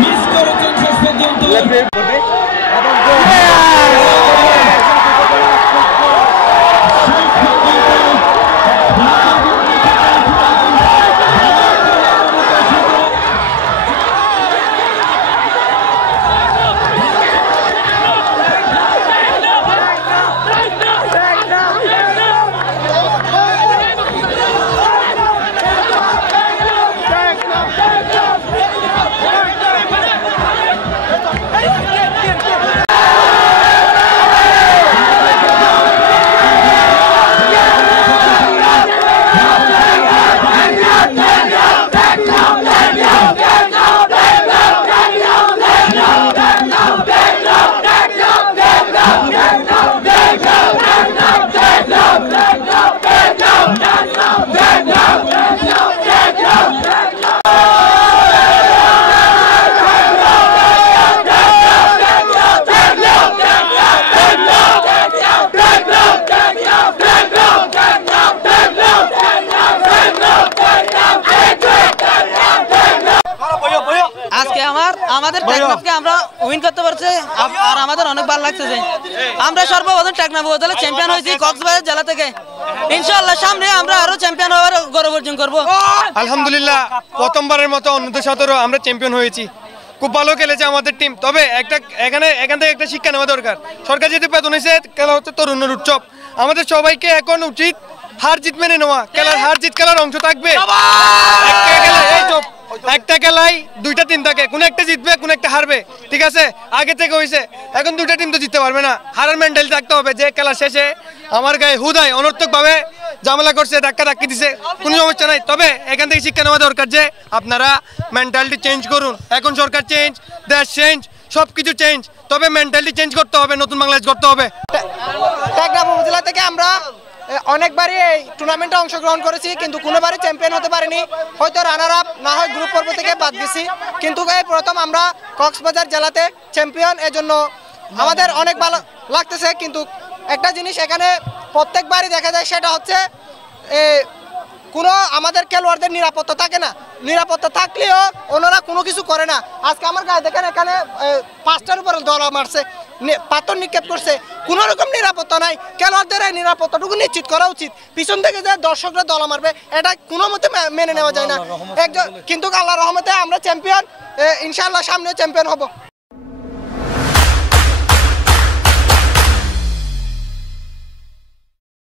Miss করেছেন শেষ পর্যন্ত। আমাদের টেকনাফকে আমরা উইন করতে পারছি আর আমাদের অনেক ভালো লাগছে যে আমরা সর্বপ্রথম টেকনাফ উপজেলা চ্যাম্পিয়ন হয়েছি কক্সবাজার জেলা থেকে। ইনশাআল্লাহ সামনে আমরা আরো চ্যাম্পিয়ন হওয়ার গৌরব অর্জন করব। আলহামদুলিল্লাহ প্রথমবারের মতো অনূর্ধ্ব 17 আমরা চ্যাম্পিয়ন হয়েছি। খুব ভালো খেলেছে আমাদের টিম। তবে এখান থেকে একটা শিক্ষা নেওয়া দরকার। সরকার যেহেতু বেতন হয়েছে, খেলা হচ্ছে তরুণের উৎসব। আমাদের সবাইকে এখন উচিত হার জিত মেনে নেওয়া। খেলার হার জিত খেলার অংশ থাকবে। একটা খেলায় দুইটা টিম থাকে, কোন একটা জিতবে কোন একটা হারবে, ঠিক আছে? আগে থেকে হয়েছে, এখন দুইটা টিম তো জিততে পারবে না। হারার মেন্টালি থাকতে হবে যে খেলা শেষে আমার গায়ে হুদায় অনর্থক ভাবে ঝামেলা করছে, ধাক্কি দিছে, কোনো সমস্যা নাই। তবে এখান থেকে শিক্ষা নেওয়া দরকার যে আপনারা মেন্টালিটি চেঞ্জ করুন। এখন সরকার চেঞ্জ, দেশ চেঞ্জ, সবকিছু চেঞ্জ, তবে মেন্টালিটি চেঞ্জ করতে হবে, নতুন বাংলাদেশ করতে হবে। টেকনাফ উপজেলা থেকে আমরা অনেকবারই এই টুর্নামেন্টে অংশগ্রহণ করেছি, কিন্তু কোনোবারই চ্যাম্পিয়ন হতে পারিনি। হয়তো রানার আপ না হয় গ্রুপ পর্ব থেকে বাদ গেছি, কিন্তু এই প্রথম আমরা কক্সবাজার জেলাতে চ্যাম্পিয়ন। এজন্য আমাদের অনেক ভালো লাগতেছে। কিন্তু একটা জিনিস এখানে প্রত্যেকবারই দেখা যায়, সেটা হচ্ছে কোনো আমাদের খেলোয়াড়দের নিরাপত্তা থাকে না। নিরাপত্তা থাকলেও ওনারা কোনো কিছু করে না। আজকে আমার গায়ে দেখেন এখানে 5টার উপরে দলা মারছে, পাথর নিক্ষেপ করছে, কোনো রকম নিরাপত্তা নাই। খেলোয়াড়দের এই নিরাপত্তাটুকু নিশ্চিত করা উচিত। পিছন থেকে যে দর্শকরা দলা মারবে, এটা কোনো মতে মেনে নেওয়া যায় না। কিন্তু আল্লাহর রহমতে আমরা চ্যাম্পিয়ন, ইনশাআল্লাহ সামনে চ্যাম্পিয়ন হব।